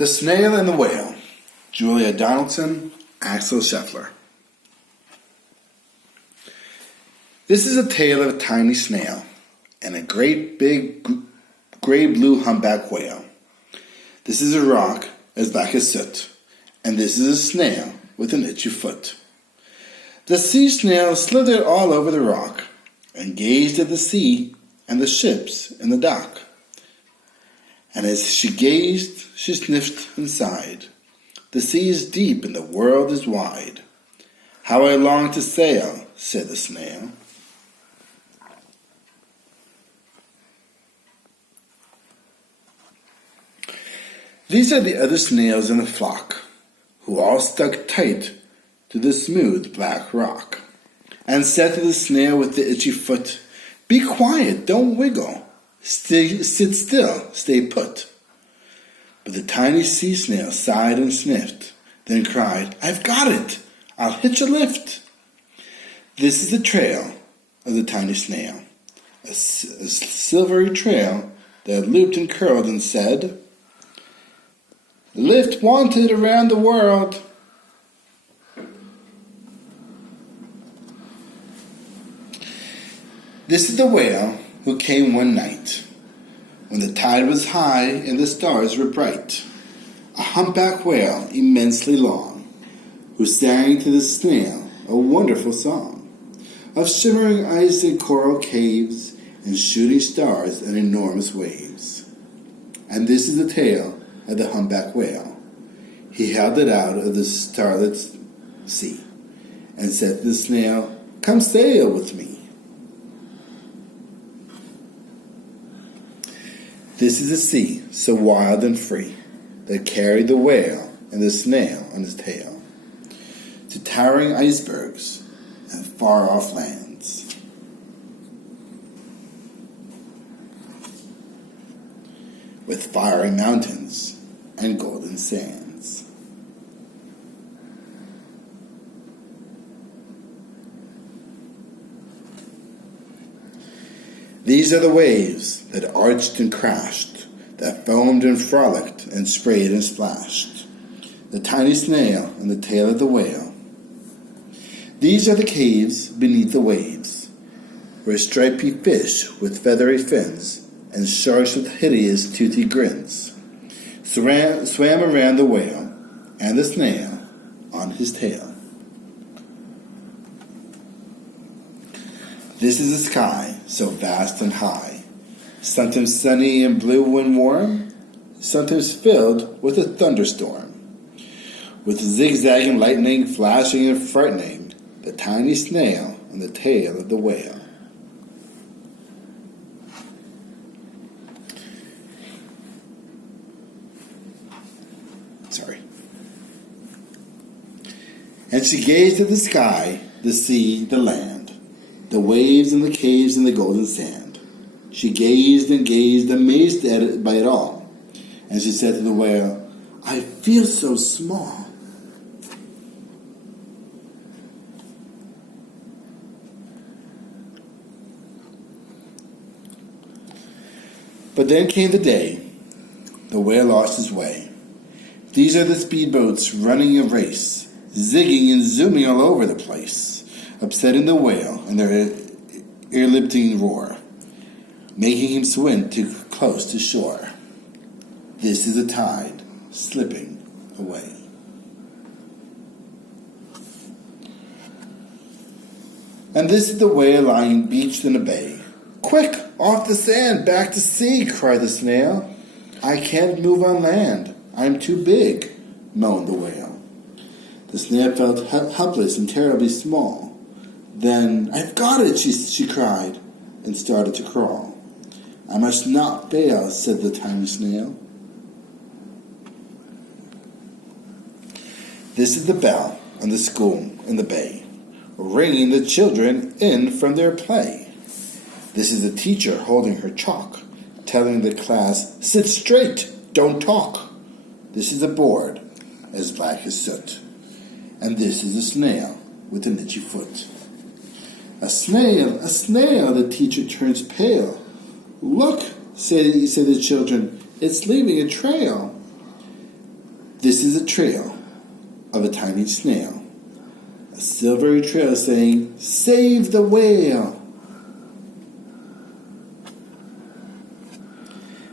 The Snail and the Whale, Julia Donaldson, Axel Scheffler. This is a tale of a tiny snail and a great big gray blue humpback whale. This is a rock as black as soot, and this is a snail with an itchy foot. The sea snail slithered all over the rock and gazed at the sea and the ships in the dock. And as she gazed, she sniffed and sighed. The sea is deep and the world is wide. How I long to sail, said the snail. These are the other snails in the flock, who all stuck tight to the smooth black rock, and said to the snail with the itchy foot, "Be quiet, don't wiggle. Sit still, stay put." But the tiny sea snail sighed and sniffed, then cried, "I've got it! I'll hitch a lift." This is the trail of the tiny snail, a silvery trail that looped and curled and said, "Lift wanted around the world." This is the whale who came one night, when the tide was high and the stars were bright, a humpback whale immensely long, who sang to the snail a wonderful song of shimmering ice and coral caves and shooting stars and enormous waves. And this is the tale of the humpback whale. He held it out of the starlit sea and said to the snail, "Come sail with me." This is the sea, so wild and free, that carried the whale and the snail on his tail to towering icebergs and far-off lands. With fiery mountains and golden sands. These are the waves that arched and crashed, that foamed and frolicked and sprayed and splashed, the tiny snail and the tail of the whale. These are the caves beneath the waves, where stripy fish with feathery fins and sharks with hideous toothy grins swam around the whale and the snail on his tail. This is the sky, so vast and high, sometimes sunny and blue and warm, sometimes filled with a thunderstorm, with zigzagging lightning flashing and frightening the tiny snail on the tail of the whale. And she gazed at the sky, the sea, the land, the waves and the caves and the golden sand. She gazed and gazed, amazed by it all. And she said to the whale, "I feel so small." But then came the day. The whale lost his way. These are the speedboats running a race, zigging and zooming all over the place, upsetting the whale in their ear-lifting roar, making him swim too close to shore. This is the tide slipping away. And this is the whale lying beached in a bay. "Quick, off the sand, back to sea," cried the snail. "I can't move on land. I'm too big," moaned the whale. The snail felt helpless and terribly small. Then, "I've got it," she cried, and started to crawl. "I must not fail," said the tiny snail. This is the bell on the school in the bay, ringing the children in from their play. This is the teacher holding her chalk, telling the class, "Sit straight, don't talk." This is the board, as black as soot. And this is a snail with an itchy foot. A snail, the teacher turns pale. "Look," say the children, "it's leaving a trail." This is a trail of a tiny snail, a silvery trail saying, "Save the whale!"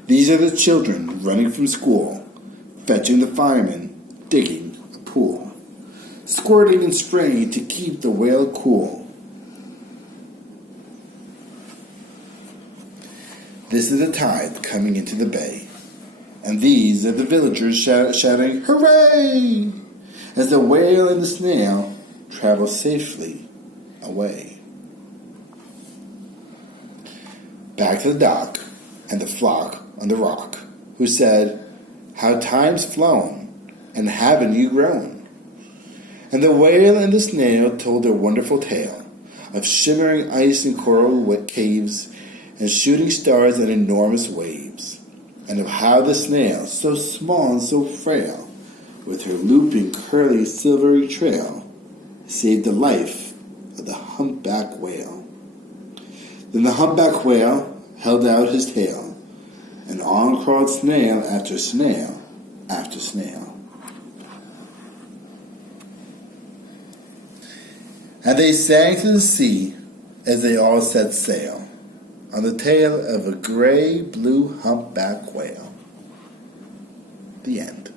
These are the children running from school, fetching the firemen, digging a pool, squirting and spraying to keep the whale cool. This is the tide coming into the bay, and these are the villagers shouting, "Hooray!" as the whale and the snail travel safely away. Back to the dock and the flock on the rock, who said, "How time's flown, and haven't you grown?" And the whale and the snail told their wonderful tale of shimmering ice and coral caves and shooting stars and enormous waves, and of how the snail, so small and so frail, with her looping, curly, silvery trail, saved the life of the humpback whale. Then the humpback whale held out his tail, and on crawled snail after snail after snail. And they sang to the sea as they all set sail on the tail of a gray-blue humpback whale. The end.